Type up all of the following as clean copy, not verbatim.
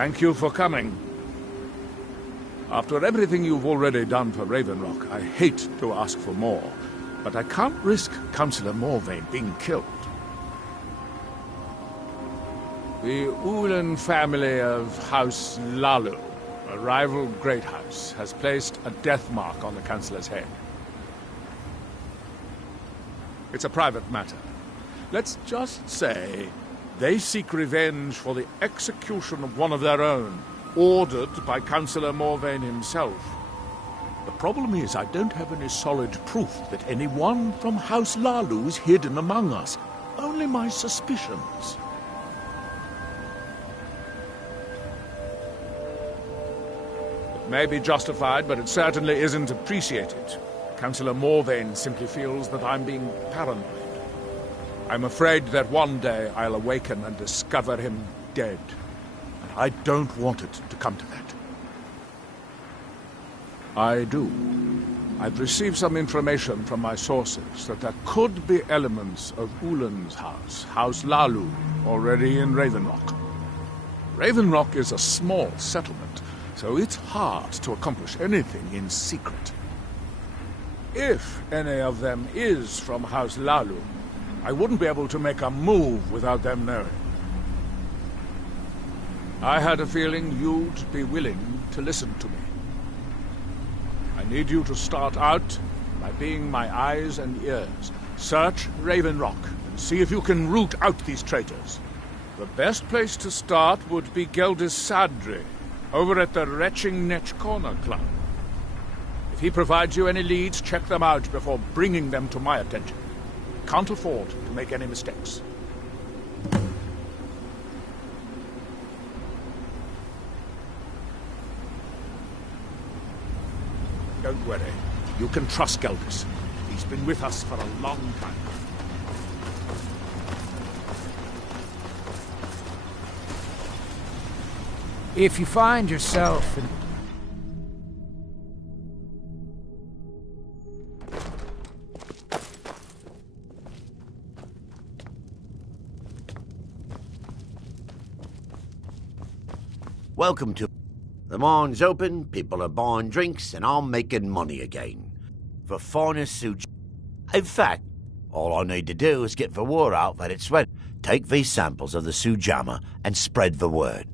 Thank you for coming. After everything you've already done for Raven Rock, I hate to ask for more, but I can't risk Councillor Morvain being killed. The Ulan family of House Lalu, a rival great house, has placed a death mark on the Councillor's head. It's a private matter. Let's just say they seek revenge for the execution of one of their own, ordered by Councillor Morvain himself. The problem is I don't have any solid proof that anyone from House Lalu is hidden among us. Only my suspicions. It may be justified, but it certainly isn't appreciated. Councillor Morvain simply feels that I'm being paranoid. I'm afraid that one day I'll awaken and discover him dead. And I don't want it to come to that. I do. I've received some information from my sources that there could be elements of Ulan's house, House Lalu, already in Raven Rock. Raven Rock is a small settlement, so it's hard to accomplish anything in secret. If any of them is from House Lalu, I wouldn't be able to make a move without them knowing. I had a feeling you'd be willing to listen to me. I need you to start out by being my eyes and ears. Search Raven Rock and see if you can root out these traitors. The best place to start would be Geldis Sadri, over at the Retching Netch Corner Club. If he provides you any leads, check them out before bringing them to my attention. Can't afford to make any mistakes. Don't worry. You can trust Geldis. He's been with us for a long time. If you find yourself in... Welcome to... The mine's open, people are buying drinks, and I'm making money again. For finest Suj... In fact, all I need to do is get the word out that it's ready. Take these samples of the Sujama and spread the word.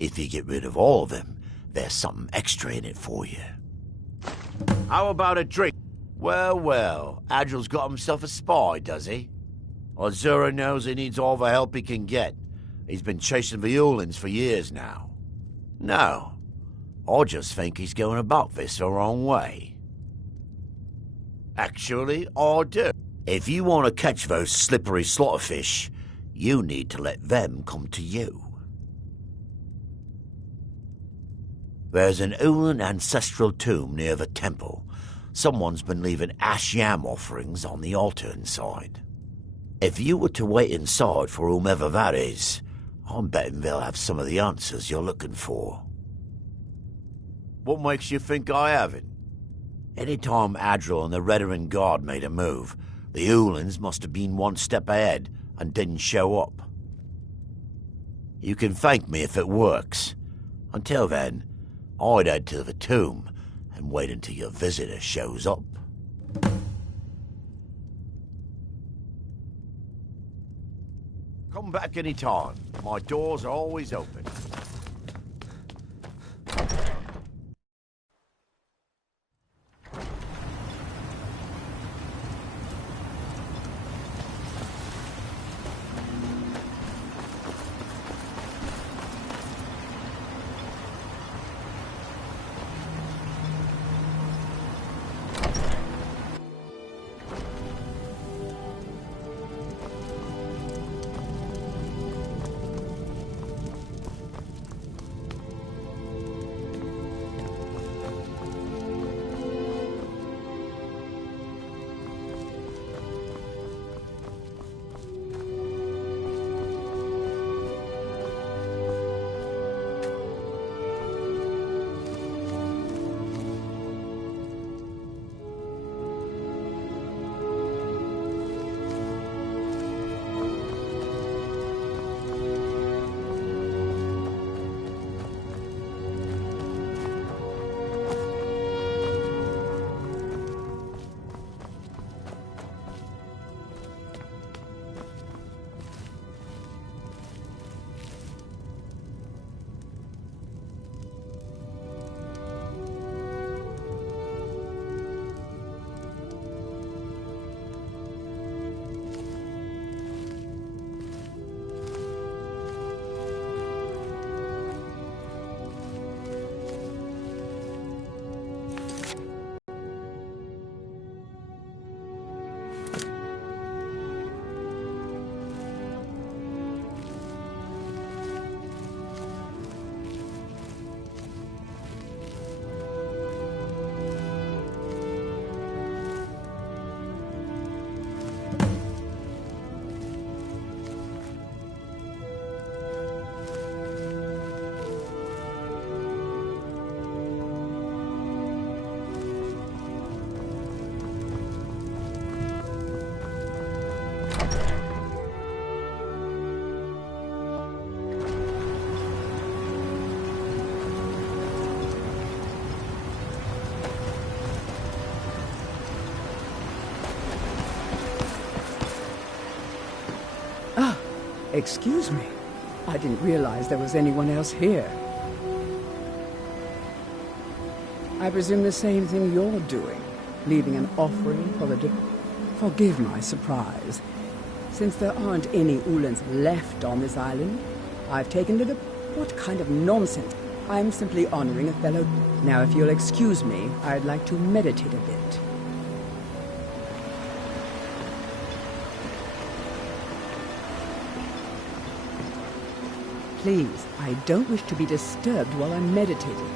If you get rid of all of them, there's something extra in it for you. How about a drink? Well, well, Adril's got himself a spy, does he? Azura knows he needs all the help he can get. He's been chasing the Ulans for years now. No, I just think he's going about this the wrong way. Actually, I do. If you want to catch those slippery slaughterfish, you need to let them come to you. There's an Ulan ancestral tomb near the temple. Someone's been leaving ash yam offerings on the altar inside. If you were to wait inside for whomever that is, I'm betting they'll have some of the answers you're looking for. What makes you think I haven't? Anytime Adril and the Redarin Guard made a move, the Ulans must have been one step ahead and didn't show up. You can thank me if it works. Until then, I'd head to the tomb and wait until your visitor shows up. Come back any time. My doors are always open. Excuse me. I didn't realize there was anyone else here. I presume the same thing you're doing, leaving an offering for the Forgive my surprise. Since there aren't any Ulans left on this island, I've taken to the... What kind of nonsense? I'm simply honoring a fellow... Now, if you'll excuse me, I'd like to meditate a bit. Please, I don't wish to be disturbed while I'm meditating.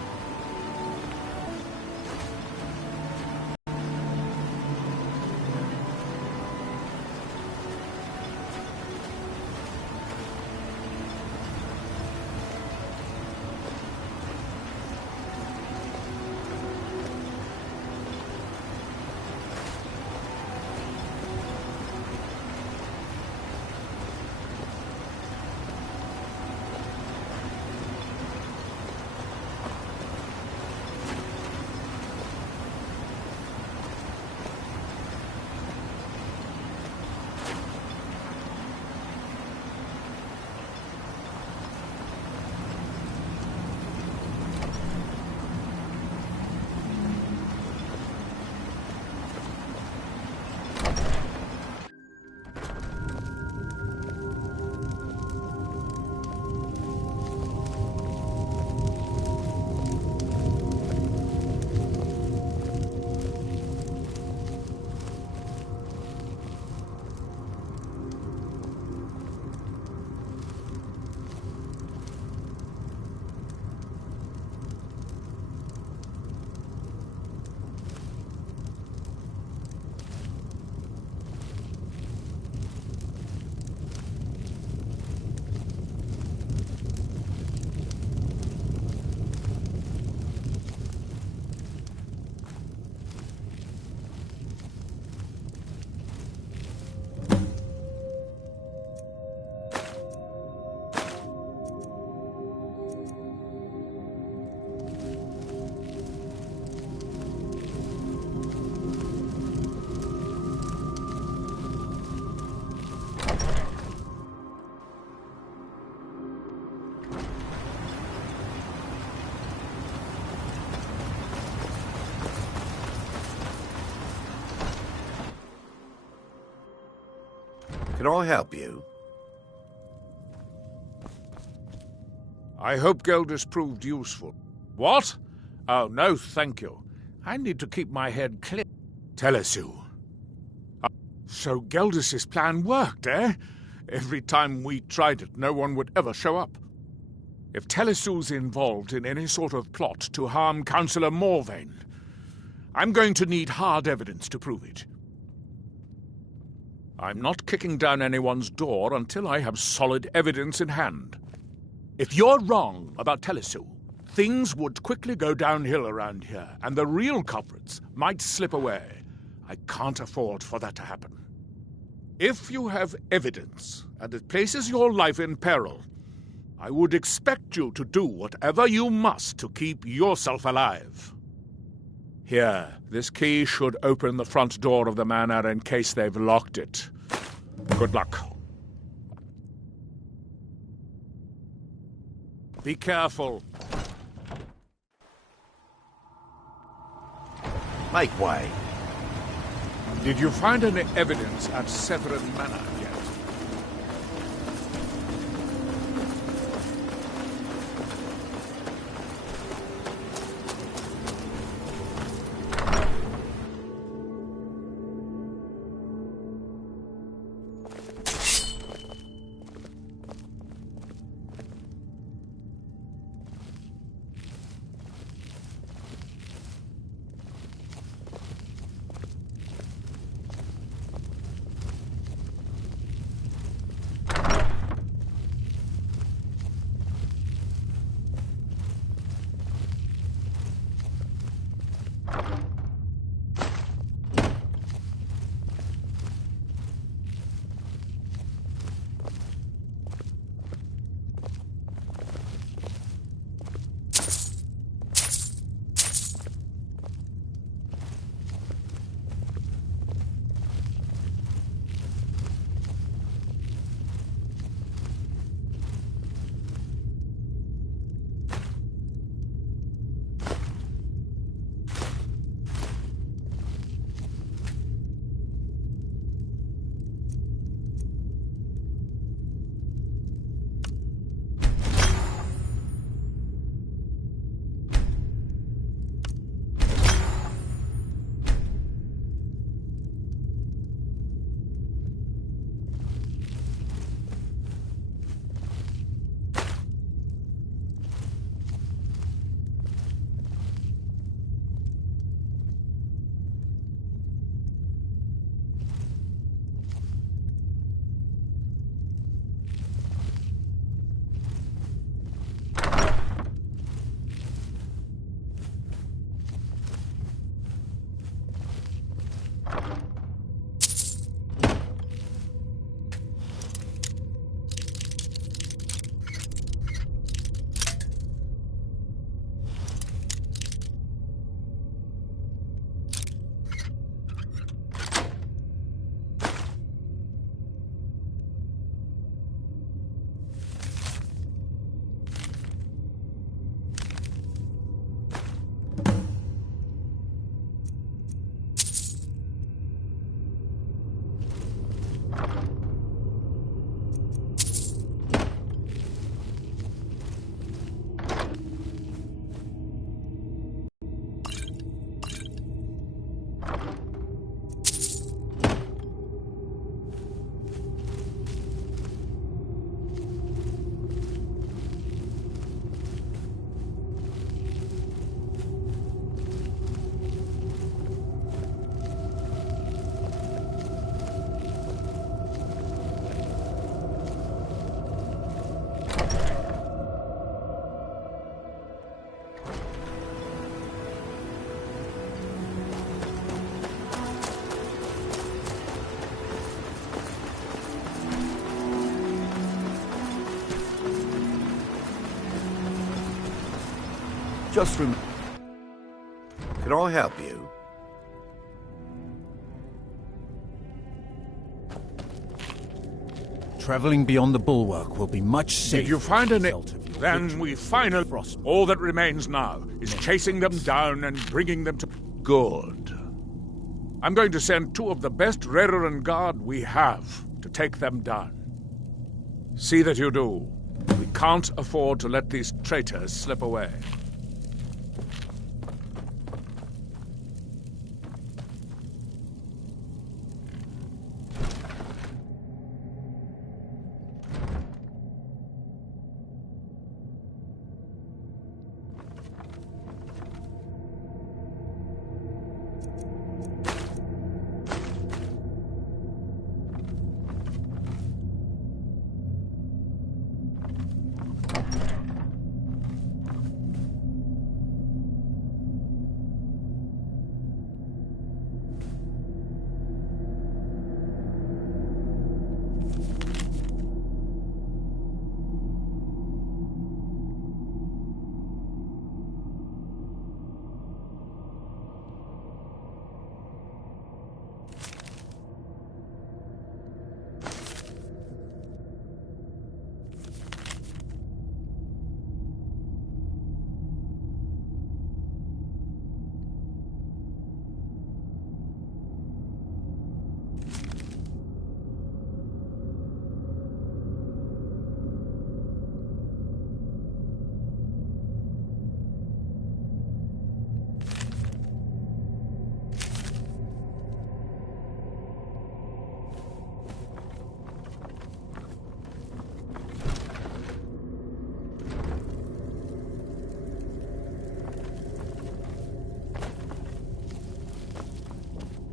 Can I help you? I hope Geldis proved useful. What? Oh, no, thank you. I need to keep my head clear. Telesu. So Geldis's plan worked, eh? Every time we tried it, no one would ever show up. If Telesu's involved in any sort of plot to harm Councillor Morvain, I'm going to need hard evidence to prove it. I'm not kicking down anyone's door until I have solid evidence in hand. If you're wrong about Telesu, things would quickly go downhill around here, and the real culprits might slip away. I can't afford for that to happen. If you have evidence, and it places your life in peril, I would expect you to do whatever you must to keep yourself alive. Here, this key should open the front door of the manor in case they've locked it. Good luck. Be careful. Make way. Did you find any evidence at Severin Manor yet? Just rem... Can I help you? Traveling beyond the bulwark will be much safer. Did you find any? Result of your Then victory. we finally... All that remains now is chasing them down and bringing them to... Good. I'm going to send 2 of the best Reverend Guard we have to take them down. See that you do. We can't afford to let these traitors slip away.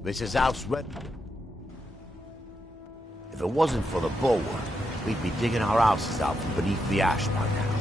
This is House Red. If it wasn't for the bulwark, we'd be digging our houses out from beneath the ash by now.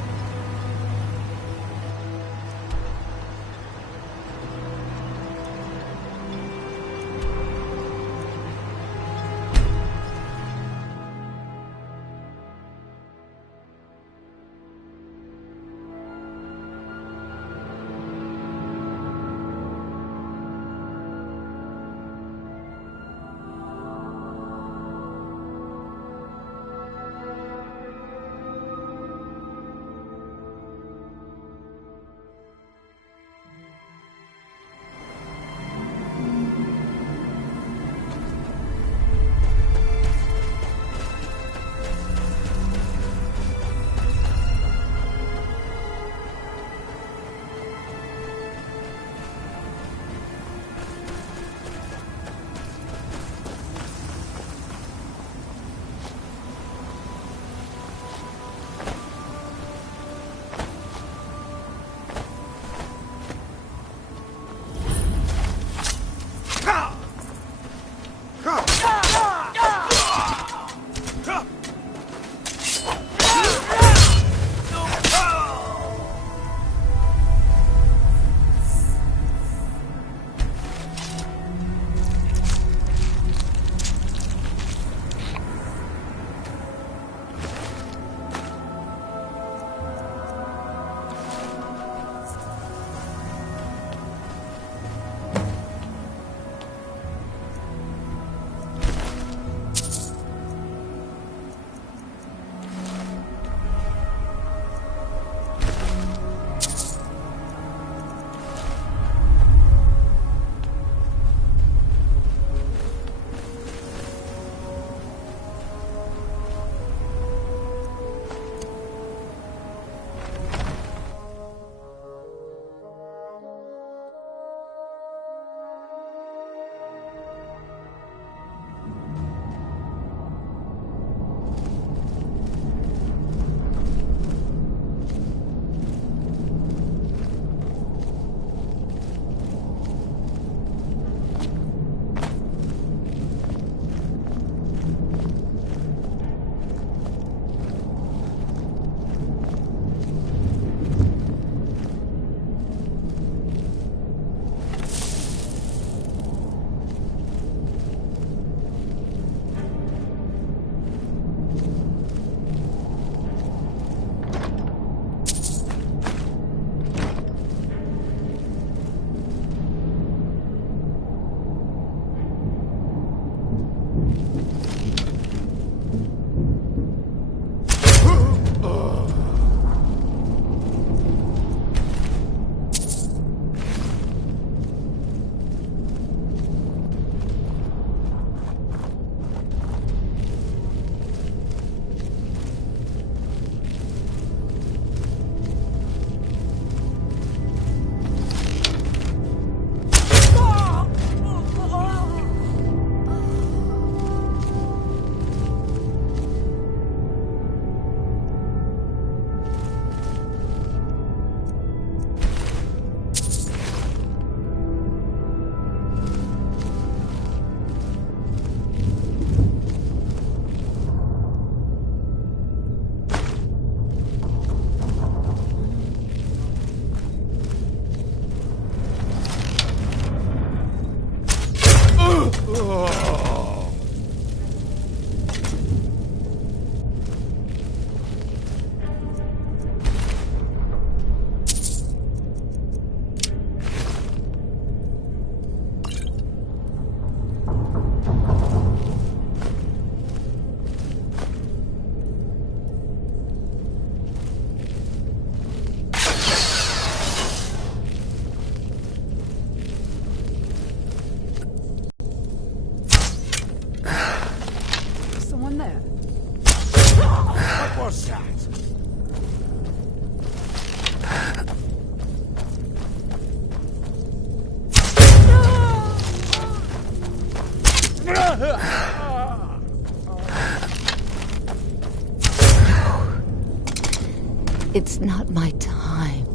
It's not my time.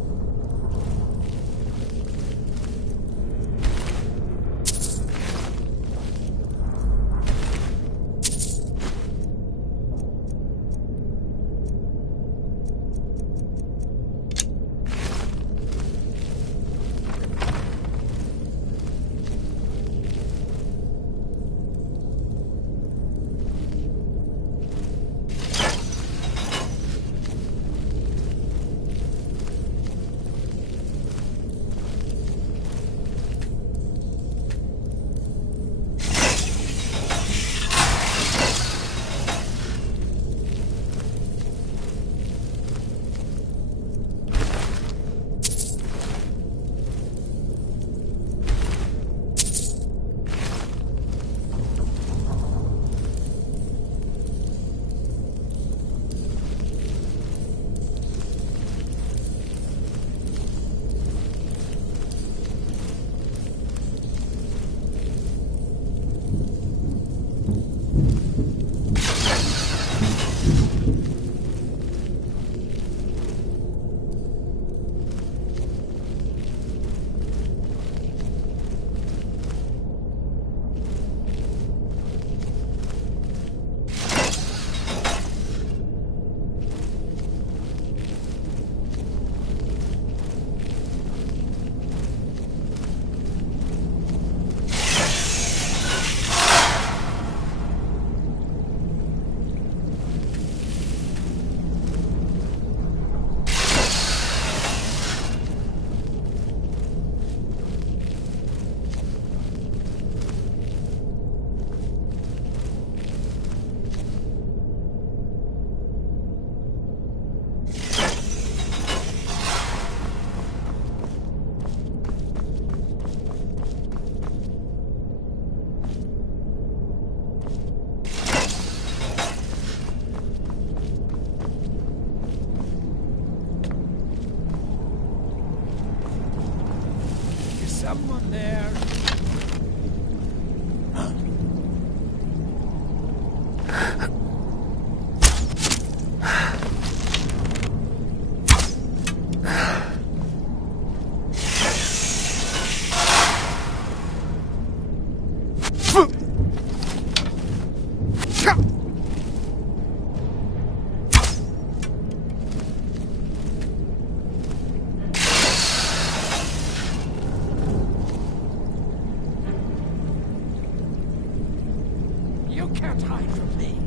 Someone there. You can't hide from me.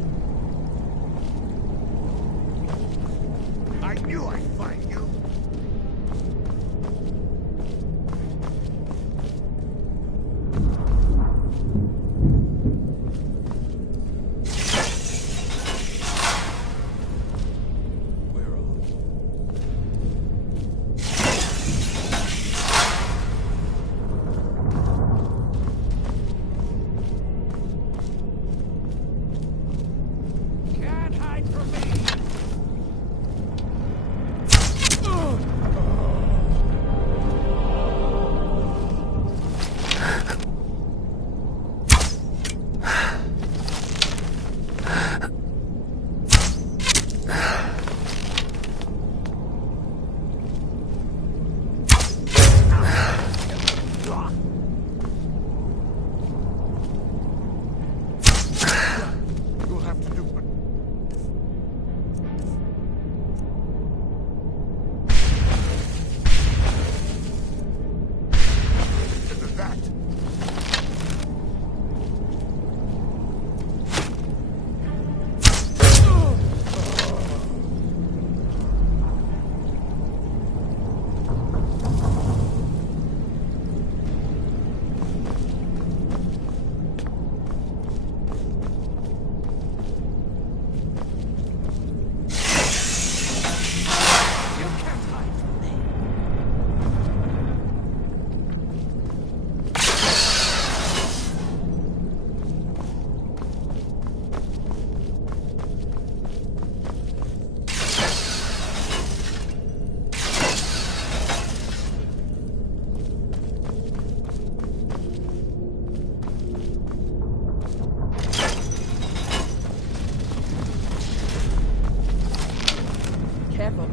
I knew I'd find you. We're off. Can't hide from me.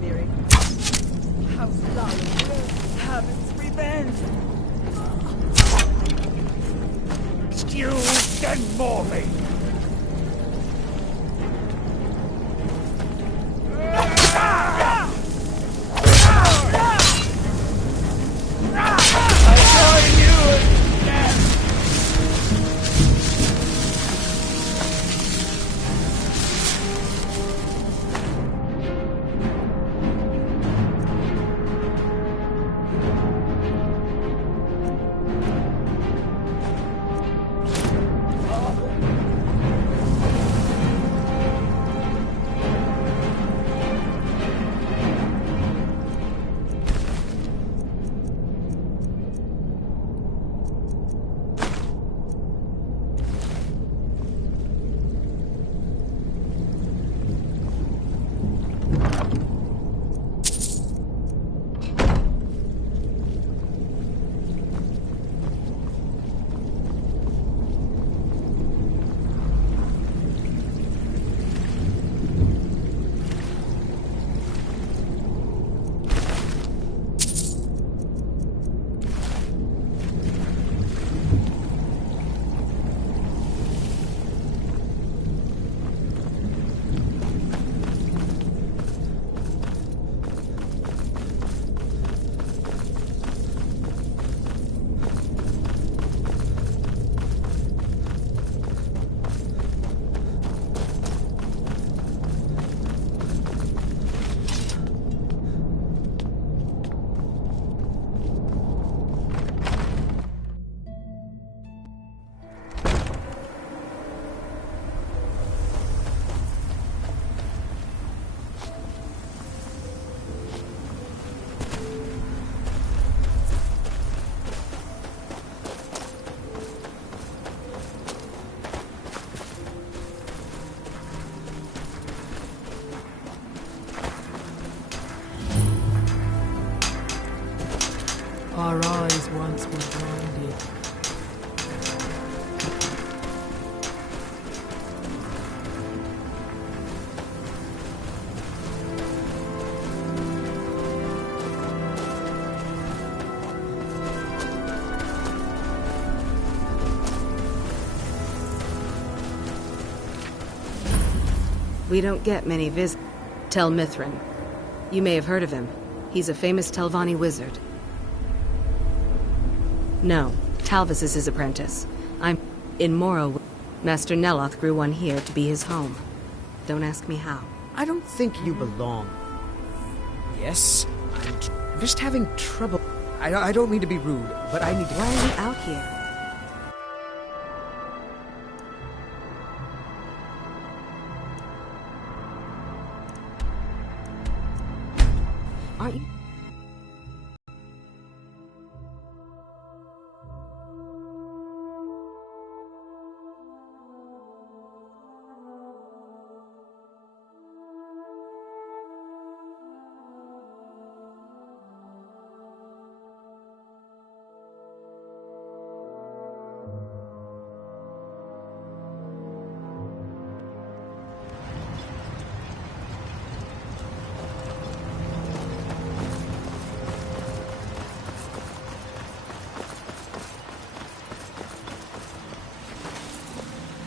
Miri. House Lalo will have its revenge. You dead Morley! Our eyes once were blinded. We don't get many visits. Tel Mithrin. You may have heard of him. He's a famous Telvanni wizard. No, Talvis is his apprentice. I'm in Morrow. Master Neloth grew one here to be his home. Don't ask me how. I don't think you belong. Yes, I'm just having trouble. I don't mean to be rude, but I need to... Why are you out here? Aren't you?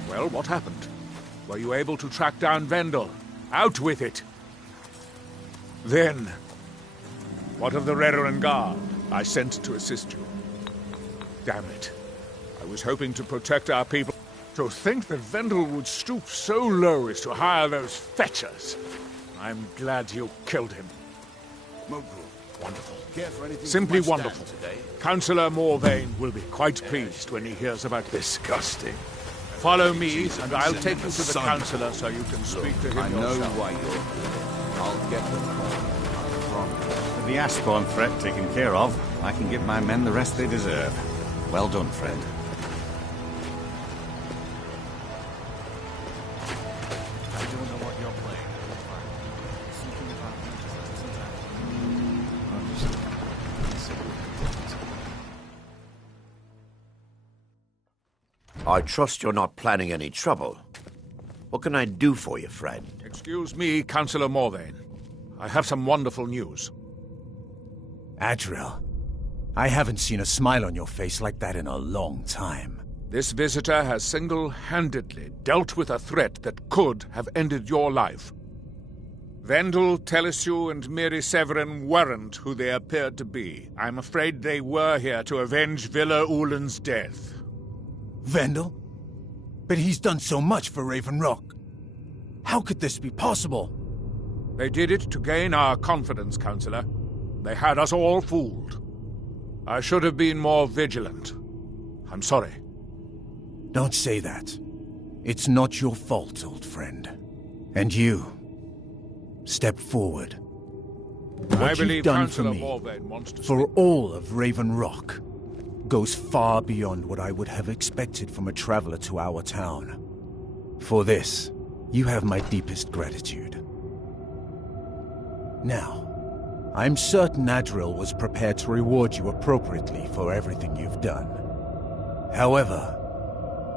Well, what happened? Were you able to track down Vendel? Out with it! Then, what of the Redoran Guard I sent to assist you? Damn it. I was hoping to protect our people. To think that Vendel would stoop so low as to hire those fetchers. I'm glad you killed him. Wonderful. Simply wonderful. Councillor Morvain will be quite pleased when he hears about this. Disgusting. Follow me, and I'll take you to the councillor so you can speak to him I know yourself. why you're here. I'll get the call. I promise. With the Ashbourne threat taken care of, I can give my men the rest they deserve. Well done, friend. I don't know what you're playing. I trust you're not planning any trouble. What can I do for you, friend? Excuse me, Councillor Morvain. I have some wonderful news. Adriel, I haven't seen a smile on your face like that in a long time. This visitor has single-handedly dealt with a threat that could have ended your life. Vendel, Telesue, and Miri Severin weren't who they appeared to be. I'm afraid they were here to avenge Villa Ulen's death. Vendel? But he's done so much for Raven Rock. How could this be possible? They did it to gain our confidence, Counselor. They had us all fooled. I should have been more vigilant. I'm sorry. Don't say that. It's not your fault, old friend. And you, step forward. What you've done for me, for all of Raven Rock, goes far beyond what I would have expected from a traveler to our town. For this, you have my deepest gratitude. Now, I'm certain Adriel was prepared to reward you appropriately for everything you've done. However,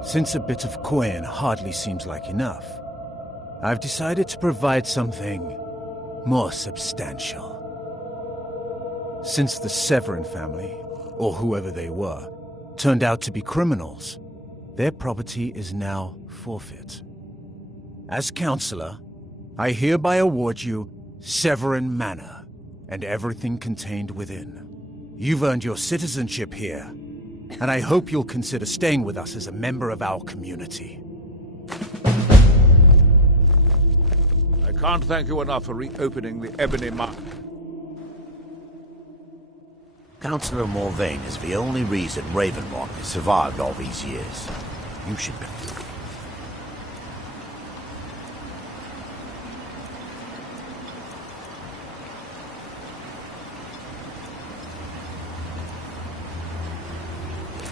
since a bit of coin hardly seems like enough, I've decided to provide something more substantial. Since the Severin family, or whoever they were, turned out to be criminals, their property is now forfeit. As Counselor, I hereby award you Severin Manor, and everything contained within. You've earned your citizenship here, and I hope you'll consider staying with us as a member of our community. I can't thank you enough for reopening the Ebony Mine. Councillor Morvain is the only reason Raven Rock has survived all these years. You should be...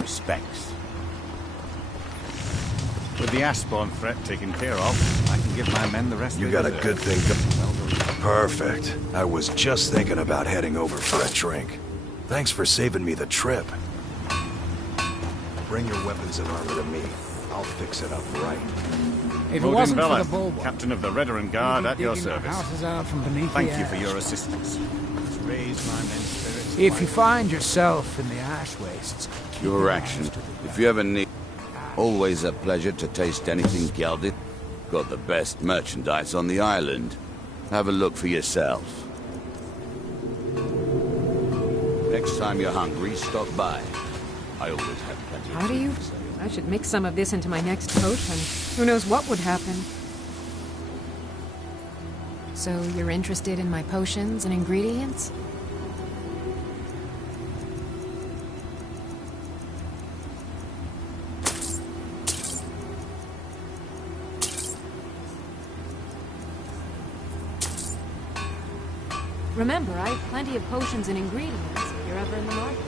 respects. With the Ashbourne threat taken care of, I can give my men the rest You they got a deserve. good thing. Perfect. I was just thinking about heading over for a drink. Thanks for saving me the trip. Bring your weapons and armor to me. I'll fix it up right. If it Odin wasn't for Vela, the bulwark, Captain of the Redoran Guard, at your digging the service. houses out from beneath Thank the you for ash. your assistance. It's raised my men's spirits. If you find yourself in the ash wastes, Your action. If you ever need... Always a pleasure to taste anything gelded. Got the best merchandise on the island. Have a look for yourself. Next time you're hungry, stop by. I always have plenty of How do you... food for sale. I should mix some of this into my next potion. Who knows what would happen? So you're interested in my potions and ingredients? Remember, I have plenty of potions and ingredients if you're ever in the market.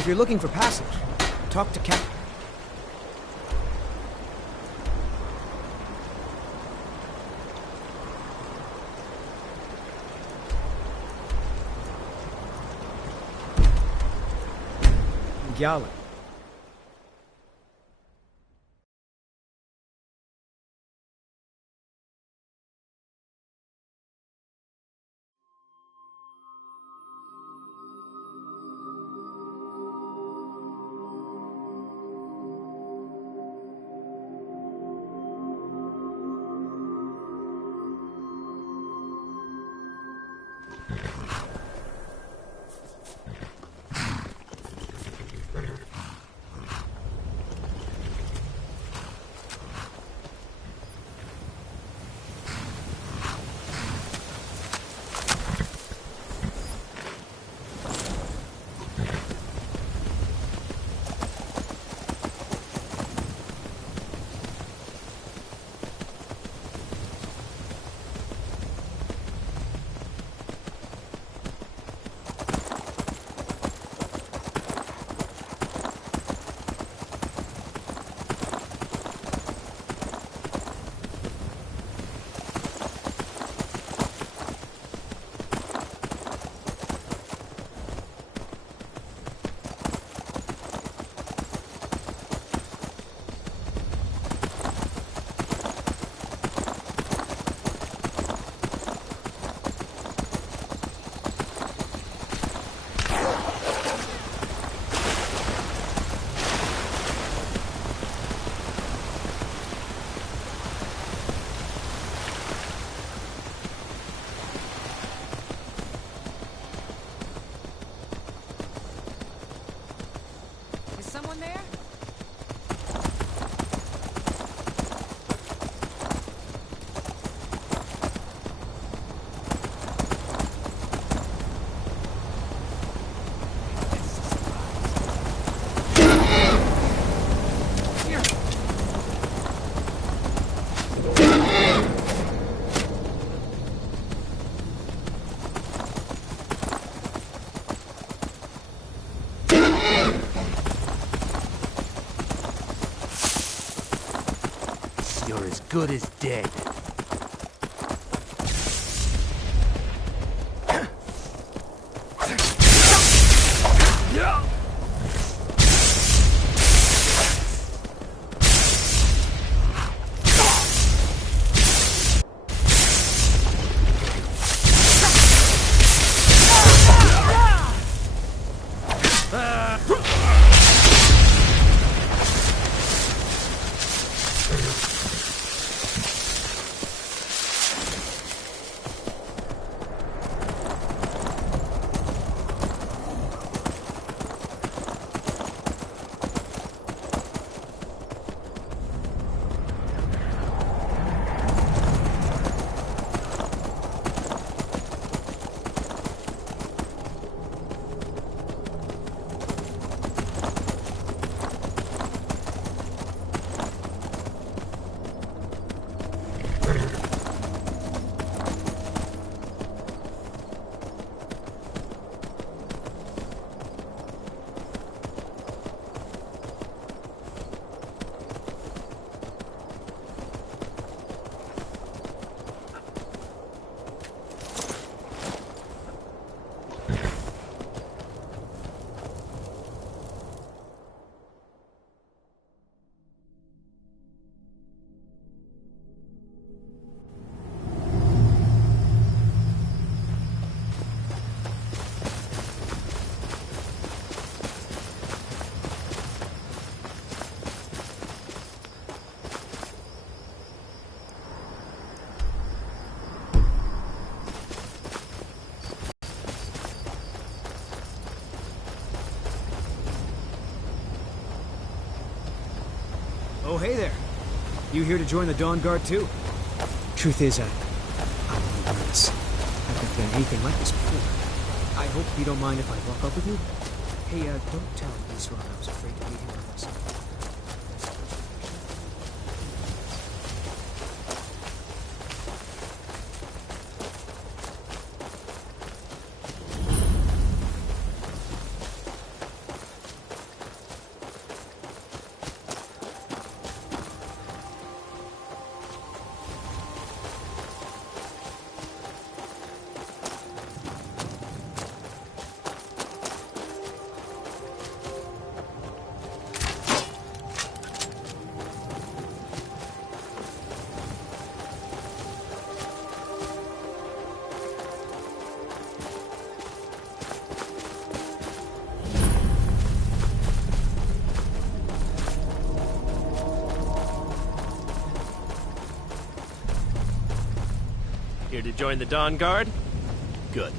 If you're looking for passage, talk to Captain. Gallon. Someone there? You're as good as dead. Oh, hey there. You here to join the Dawn Guard, too? Truth is, I'm a little nervous. I've never done anything like this before. I hope you don't mind if I walk up with you. Hey, don't tell Isra I was afraid to meet him with us. Here to join the Dawn Guard? Good.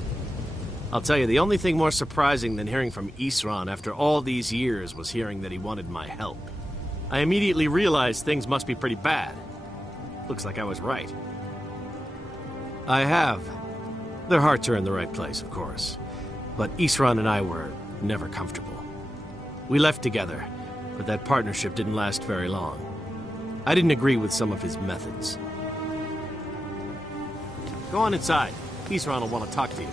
I'll tell you, the only thing more surprising than hearing from Isran after all these years was hearing that he wanted my help. I immediately realized things must be pretty bad. Looks like I was right. I have. Their hearts are in the right place, of course. But Isran and I were never comfortable. We left together, but that partnership didn't last very long. I didn't agree with some of his methods. Go on inside. Isran will want to talk to you.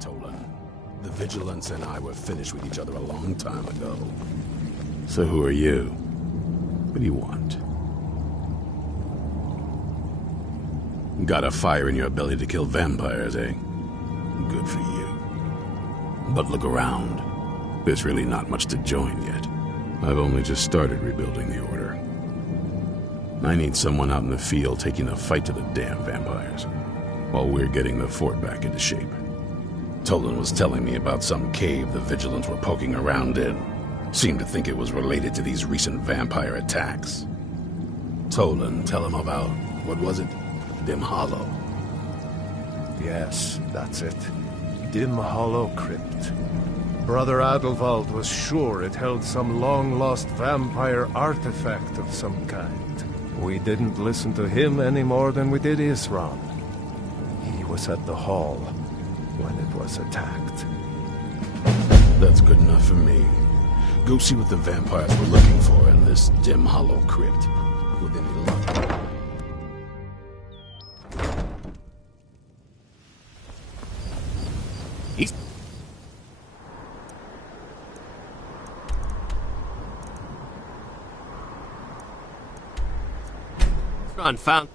Tolan. The Vigilance and I were finished with each other a long time ago. So who are you? What do you want? Got a fire in your belly to kill vampires, eh? Good for you. But look around. There's really not much to join yet. I've only just started rebuilding the Order. I need someone out in the field taking the fight to the damn vampires, while we're getting the fort back into shape. Tolan was telling me about some cave the Vigilants were poking around in. Seemed to think it was related to these recent vampire attacks. Tolan, tell him about, what was it? Dim Hollow. Yes, that's it. Dim Hollow Crypt. Brother Adelwald was sure it held some long-lost vampire artifact of some kind. We didn't listen to him any more than we did Isran. He was at the hall when it was attacked. That's good enough for me. Go see what the vampires were looking for in this Dim Hollow Crypt. With any luck. Ron found...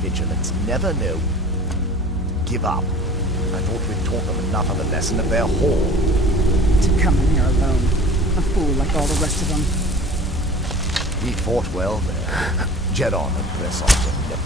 Vigilants never know. Give up. I thought we'd taught them enough of a lesson of their hall. To come in here alone. A fool like all the rest of them. We fought well there. Jet on and press on to them.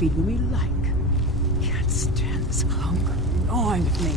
feed when we like. Can't stand this hunger gnawing at me.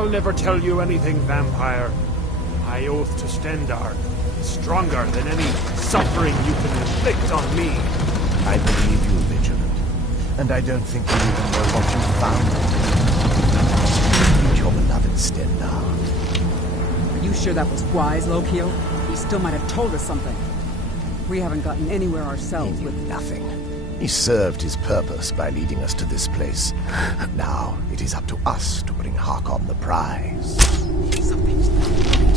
I'll never tell you anything, vampire. My oath to Stendar is stronger than any suffering you can inflict on me. I believe you, Vigilant. And I don't think you even know what you found. Meet your beloved Stendar. Are you sure that was wise, Lokio? He still might have told us something. We haven't gotten anywhere ourselves with nothing. He served his purpose by leading us to this place. Now it is up to us to bring Harkon the prize. Something's not right.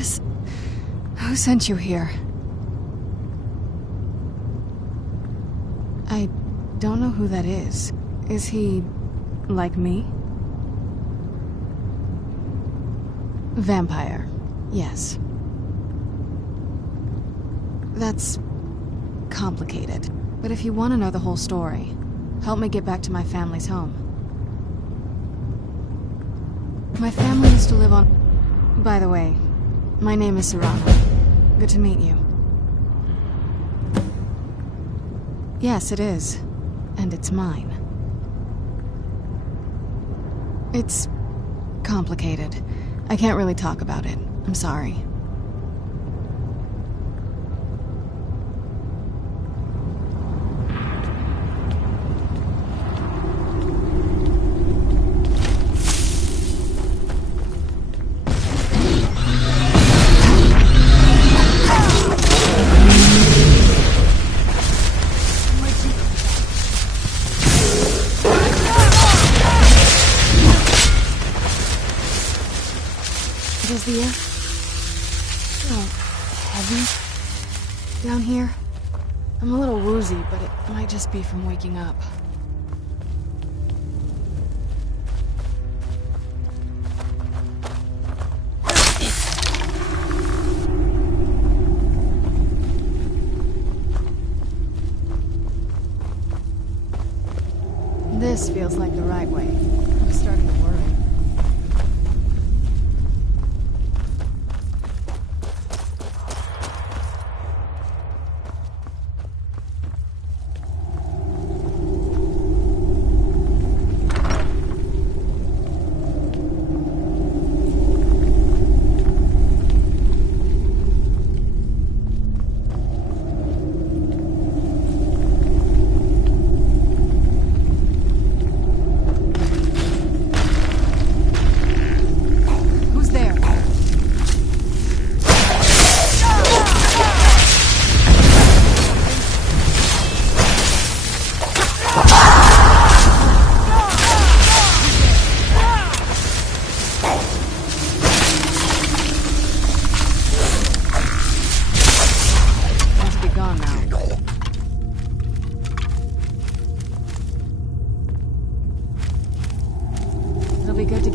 Vampires? Who sent you here? I don't know who that is. Is he like me? Vampire, yes. That's complicated. But if you want to know the whole story, help me get back to my family's home. My family used to live on... By the way, my name is Serrano. Good to meet you. Yes, it is. And it's mine. It's complicated. I can't really talk about it. I'm sorry. Is the air so heavy down here? I'm a little woozy, but it might just be from waking up. This feels like the right way. I'm starting to worry.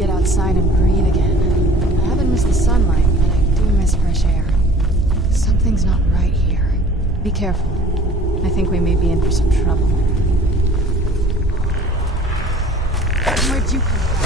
Outside and breathe again. I haven't missed the sunlight, but I do miss fresh air. Something's not right here. Be careful. I think we may be in for some trouble. Where'd you come from?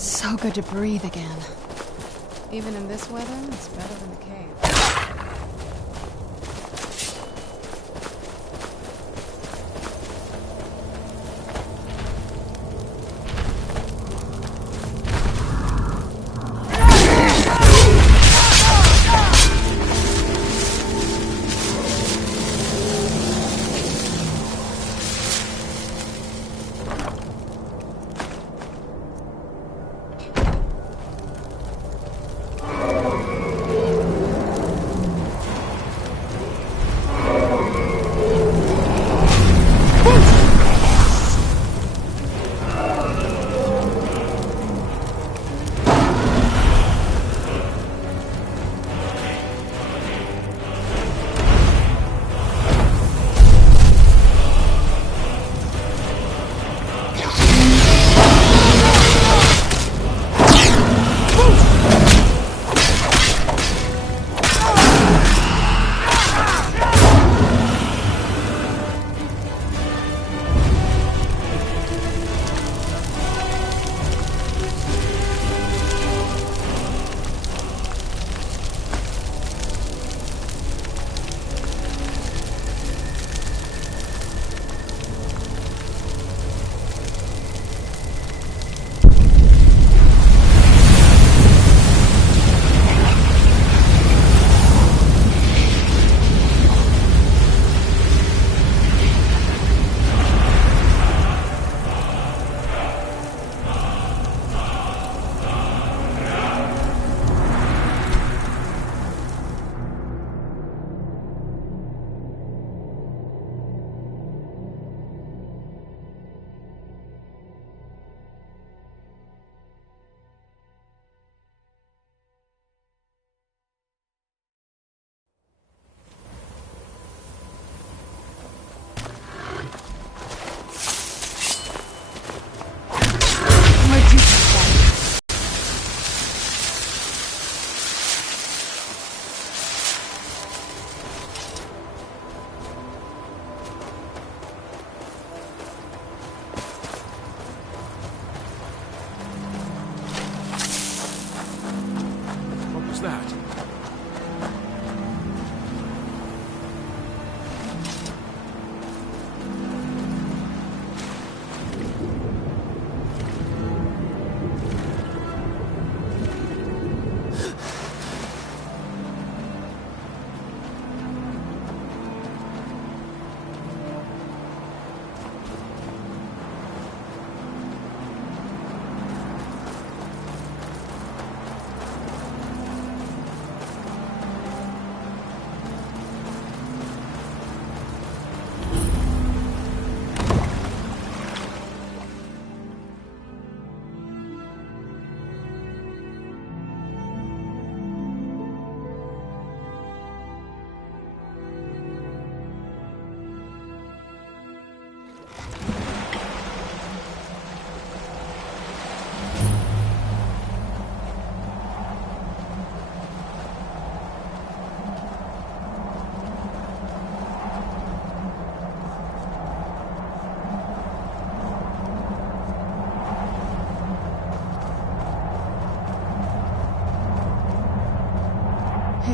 So good to breathe again. Even in this weather, it's better than the cave.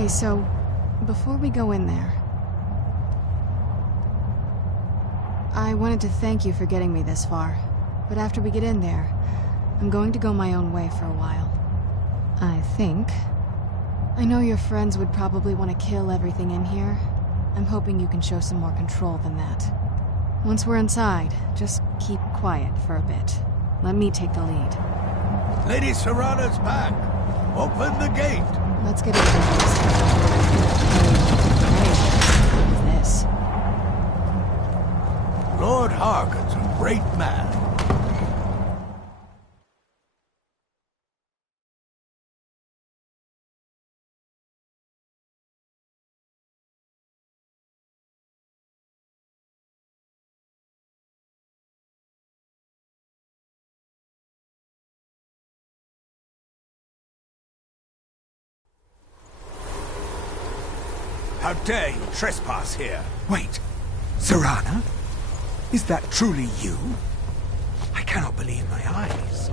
Okay, so before we go in there, I wanted to thank you for getting me this far. But after we get in there, I'm going to go my own way for a while. I think. I know your friends would probably want to kill everything in here. I'm hoping you can show some more control than that. Once we're inside, just keep quiet for a bit. Let me take the lead. Lady Serana's back. Open the gate. Let's get into this. Hey, what is this? Lord Harkon's a great man. How dare you trespass here? Wait, Serana? Is that truly you? I cannot believe my eyes.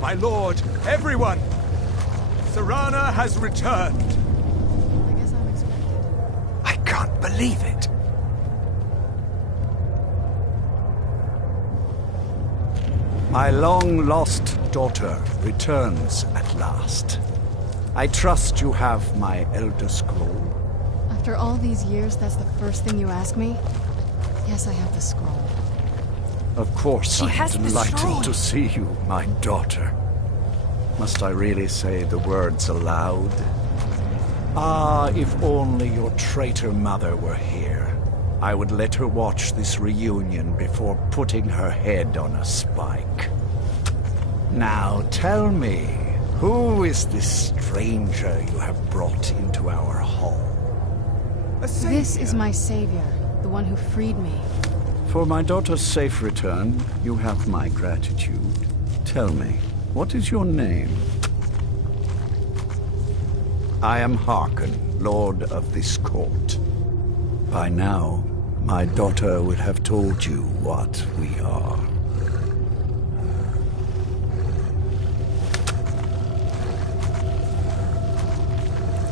My lord, everyone! Serana has returned! I guess I'm expected. I can't believe it. My long-lost daughter returns at last. I trust you have my Elder Scroll. After all these years, that's the first thing you ask me? Yes, I have the scroll. Of course, She I'm has the delighted scroll. to see you, my daughter. Must I really say the words aloud? Ah, if only your traitor mother were here. I would let her watch this reunion before putting her head on a spike. Now tell me, who is this stranger you have brought into our hall? This is my savior, the one who freed me. For my daughter's safe return, you have my gratitude. Tell me, what is your name? I am Harkon, Lord of this court. By now, my daughter would have told you what we are.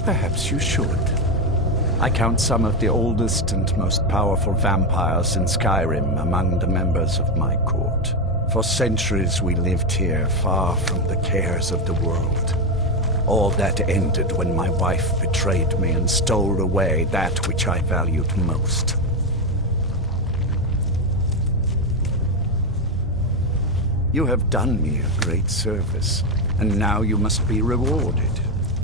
Perhaps you should. I count some of the oldest and most powerful vampires in Skyrim among the members of my court. For centuries we lived here, far from the cares of the world. All that ended when my wife betrayed me and stole away that which I valued most. You have done me a great service, and now you must be rewarded.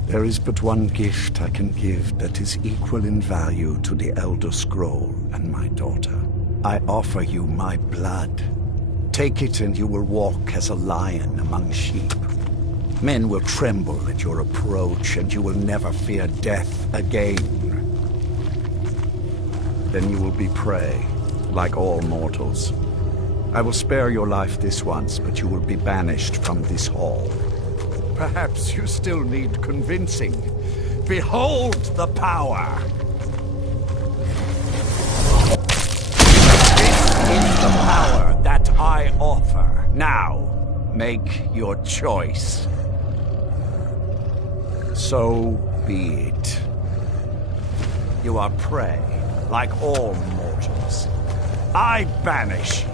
There is but one gift I can give that is equal in value to the Elder Scroll and my daughter. I offer you my blood. Take it and you will walk as a lion among sheep. Men will tremble at your approach, and you will never fear death again. Then you will be prey, like all mortals. I will spare your life this once, but you will be banished from this hall. Perhaps you still need convincing. Behold the power! This is the power that I offer. Now, make your choice. So be it. You are prey, like all mortals. I banish